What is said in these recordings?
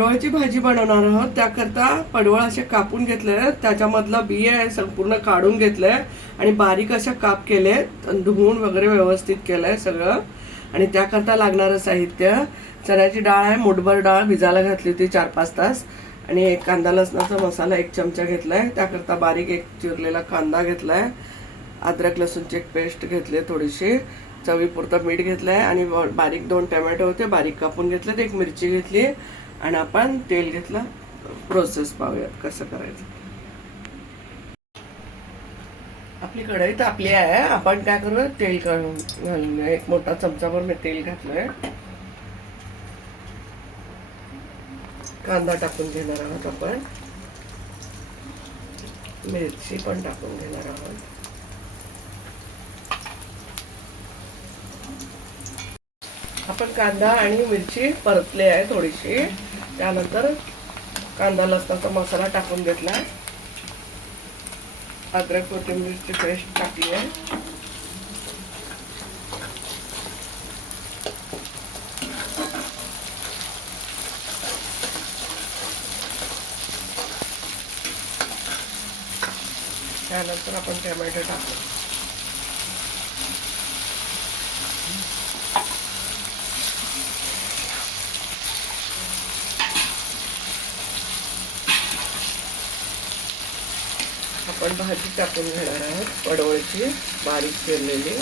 पडवळची भाजी बनवणार आहोत. त्याकरता पडवळ असे कापून घेतले, त्याच्यामधलं बी आहे संपूर्ण काढून घेतलंय आणि बारीक अशा काप केले, धुवून वगैरे व्यवस्थित केलंय सगळं. आणि त्याकरता लागणारं साहित्य चण्याची डाळ आहे, मुठभर डाळ भिजायला घातली होती 4-5 तास. आणि एक कांदा लसणाचा मसाला 1 चमचा घेतलाय. त्याकरता बारीक एक चिरलेला कांदा घेतलाय, अद्रक लसूणची एक पेस्ट घेतली थोडीशी, चवीपुरतं मीठ घेतलंय आणि बारीक 2 टोमॅटो होते बारीक कापून घेतले, एक मिरची घेतली आणि आपण तेल घेतलं. प्रोसेस पाहूयात कसं करायचं. आपली कढई तापली आहे. आपण काय करूया, तेल घालून 1 मोठा चमचाभर मी तेल घातलंय. कांदा टाकून घेणार आहोत आपण, मिरची पण टाकून घेणार आहोत. आपण कांदा आणि मिरची परतली आहे थोडीशी. त्यानंतर कांदा लसणाचा मसाला टाकून घेतला, अद्रक कोथिंबीरची पेस्ट टाकली आहे. त्यानंतर आपण टोमॅटो टाकू. आपण भाजी टाकून घेणार आहोत, पडवळची बारीक केलेली.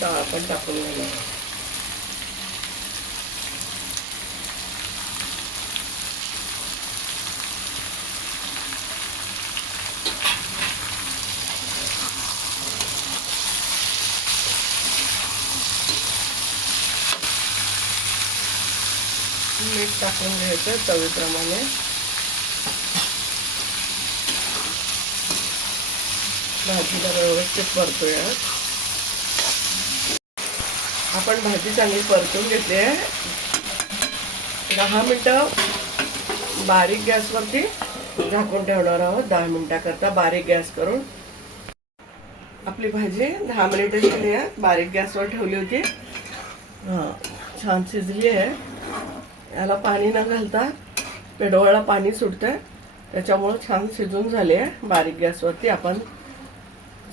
डाळ पण टाकून घेणार आहोत. मीठ टाकून घ्यायचं चवीप्रमाणे. भाजीला व्यवस्थित परतूया. आपण भाजी चांगली परतून घेतली आहे. 10 मिनिटं बारीक गॅसवरती झाकून ठेवणार आहोत. 10 मिनिटाकरता बारीक गॅस करून. आपली भाजी 10 मिनिटं झाली आहे, बारीक गॅसवर ठेवली होती. छान शिजली आहे. याला पाणी न घालता पेडवळला पाणी सुटतंय, त्याच्यामुळे छान शिजून झाली आहे. बारीक गॅसवरती आपण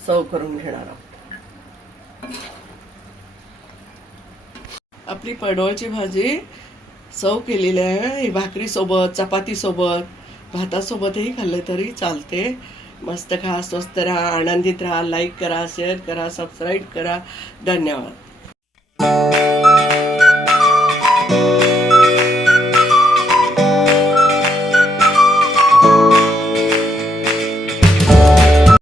सर्व करून घेणार आहोत. आपली पडवळची भाजी सर्व केलेली आहे. ही भाकरी सोबत, चपाती सोबत, भातासोबतही खाल्लं तरी चालते. मस्त खा, स्वस्त राहा, आनंदित राहा. लाईक करा, शेअर करा, सबस्क्राईब करा. धन्यवाद.